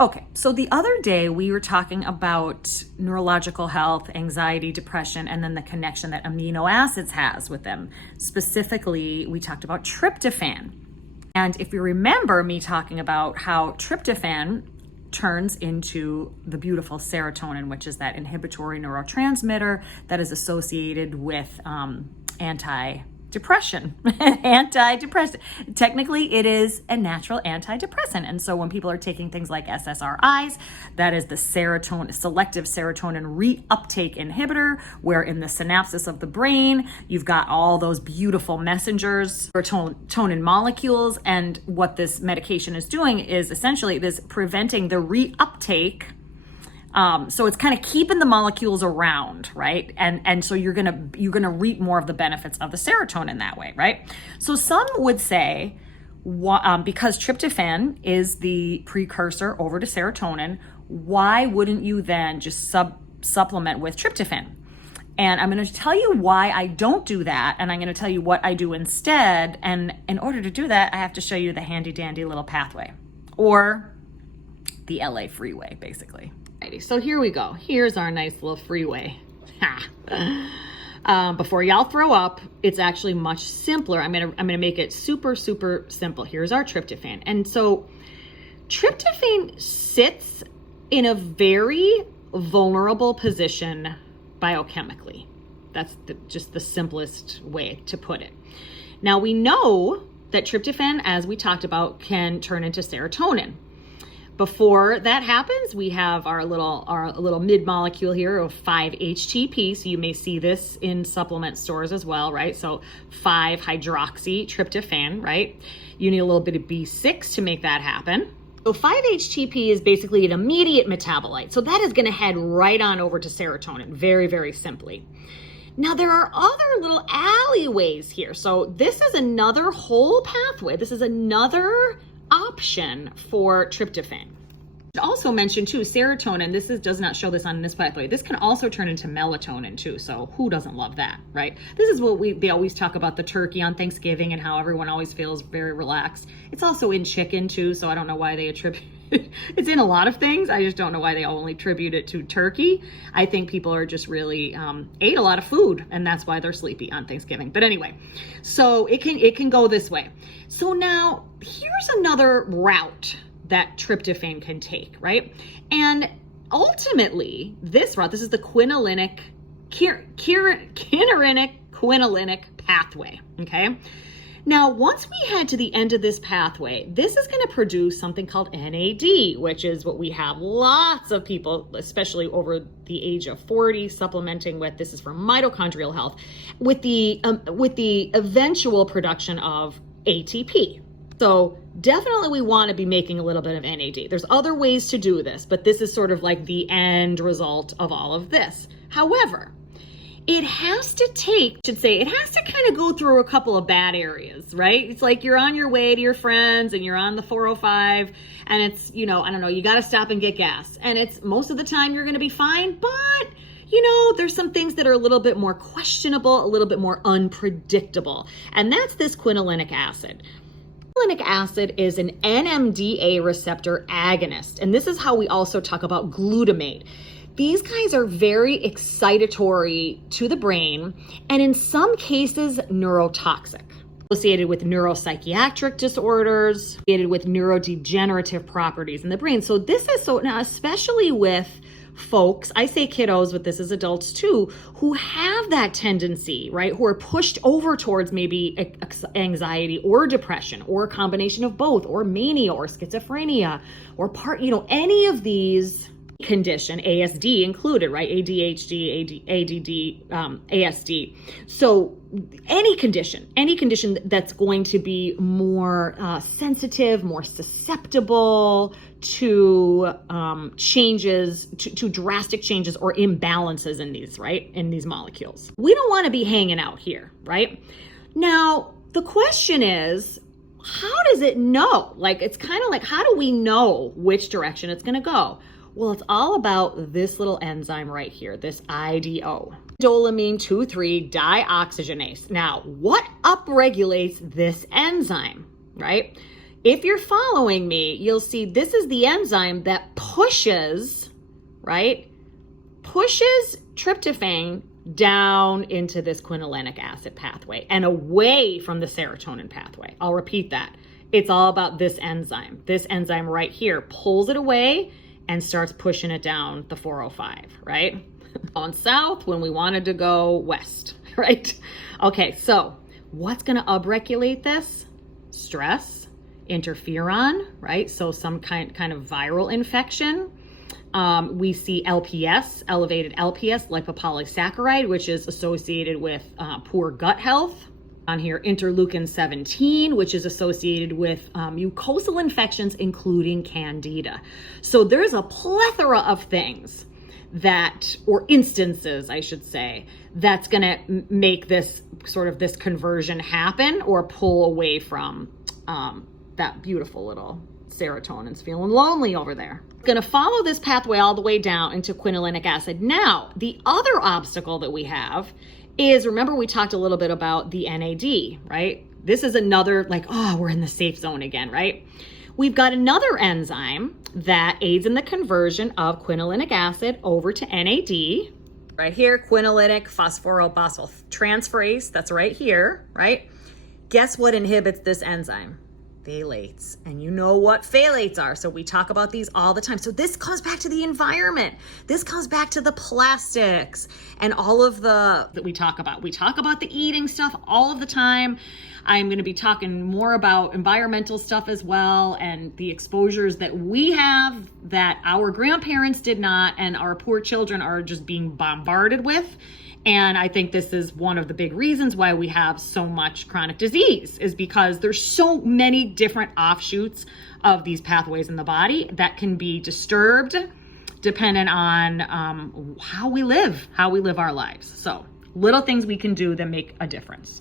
Okay, so the other day we were talking about neurological health, anxiety, depression, and then the connection that amino acids has with them. Specifically, we talked about tryptophan. And if you remember me talking about how tryptophan turns into the beautiful serotonin, which is that inhibitory neurotransmitter that is associated with antidepressant. Technically, it is a natural antidepressant. And so when people are taking things like SSRIs, that is the selective serotonin reuptake inhibitor, where in the synapses of the brain, you've got all those beautiful messengers, serotonin molecules. And what this medication is doing is essentially it is preventing the reuptake. So it's kind of keeping the molecules around, right? And so you're gonna reap more of the benefits of the serotonin that way, right? So some would say, because tryptophan is the precursor over to serotonin, why wouldn't you then just supplement with tryptophan? And I'm going to tell you why I don't do that, and I'm going to tell you what I do instead. And in order to do that, I have to show you the handy dandy little pathway, or the LA freeway, basically. So here we go. Here's our nice little freeway. Before y'all throw up, it's actually much simpler. I'm gonna make it super simple. Here's our tryptophan, and so tryptophan sits in a very vulnerable position biochemically. That's just the simplest way to put it. Now we know that tryptophan, as we talked about, can turn into serotonin. Before that happens, we have our little mid molecule here of 5-HTP. So you may see this in supplement stores as well, right? So 5-hydroxytryptophan, right? You need a little bit of B6 to make that happen. So 5-HTP is basically an immediate metabolite. So that is going to head right on over to serotonin, very simply. Now there are other little alleyways here. So this is another whole pathway. This is another option for tryptophan. Also mentioned too, serotonin, does not show this on this pathway. This can also turn into melatonin too. So who doesn't love that, right? This is what they always talk about, the turkey on Thanksgiving and how everyone always feels very relaxed. It's also in chicken too. So I don't know why they attribute it's in a lot of things. I just don't know why they only attribute it to turkey. I think people are just really ate a lot of food, and that's why they're sleepy on Thanksgiving. But anyway, so it can go this way. So now here's another route that tryptophan can take, right? And ultimately, this route, this is the quinolinic pathway, okay? Now, once we head to the end of this pathway, this is going to produce something called NAD, which is what we have lots of people, especially over the age of 40, supplementing with. This is for mitochondrial health, with the eventual production of ATP. So definitely we want to be making a little bit of NAD. There's other ways to do this, but this is sort of like the end result of all of this. However, it has to kind of go through a couple of bad areas, right? It's like you're on your way to your friends and you're on the 405 and it's, I don't know, you got to stop and get gas. And it's most of the time you're going to be fine, but there's some things that are a little bit more questionable, a little bit more unpredictable. And that's this quinolinic acid. Quinolinic acid is an NMDA receptor agonist. And this is how we also talk about glutamate. These guys are very excitatory to the brain and in some cases neurotoxic, associated with neuropsychiatric disorders, associated with neurodegenerative properties in the brain. So now, especially with folks, I say kiddos, but this is adults too, who have that tendency, right? Who are pushed over towards maybe anxiety or depression or a combination of both, or mania or schizophrenia or any of these condition, ASD included, right? ADHD, ADD, ASD. So any condition that's going to be more sensitive, more susceptible to changes, to drastic changes or imbalances in these, right? In these molecules. We don't want to be hanging out here, right? Now, the question is, how does it know? It's kind of like, how do we know which direction it's going to go? Well, it's all about this little enzyme right here, this IDO, dolamine 2,3 dioxygenase. Now, what upregulates this enzyme, right? If you're following me, you'll see this is the enzyme that pushes, right? Pushes tryptophan down into this quinolinic acid pathway and away from the serotonin pathway. I'll repeat that. It's all about this enzyme. This enzyme right here pulls it away and starts pushing it down the 405, right? On south when we wanted to go west, right? Okay, so what's going to upregulate this? Stress, interferon, right? So some kind of viral infection. We see LPS, elevated LPS, lipopolysaccharide, which is associated with poor gut health. On here, interleukin 17, which is associated with mucosal infections, including candida. So there's a plethora of things that, or instances, I should say, that's going to make this sort of this conversion happen or pull away from that beautiful little serotonin's feeling lonely over there. Going to follow this pathway all the way down into quinolinic acid. Now, the other obstacle that we have is, remember we talked a little bit about the NAD, right? This is another, like, oh, we're in the safe zone again, right? We've got another enzyme that aids in the conversion of quinolinic acid over to NAD. Right here, quinolinic phosphorylphosphoryltransferase, that's right here, right? Guess what inhibits this enzyme? Phthalates. And you know what phthalates are. So we talk about these all the time. So this comes back to the environment. This comes back to the plastics and all of the that we talk about. We talk about the eating stuff all of the time. I'm going to be talking more about environmental stuff as well and the exposures that we have that our grandparents did not and our poor children are just being bombarded with. And I think this is one of the big reasons why we have so much chronic disease is because there's so many different offshoots of these pathways in the body that can be disturbed dependent on how we live our lives. So little things we can do that make a difference.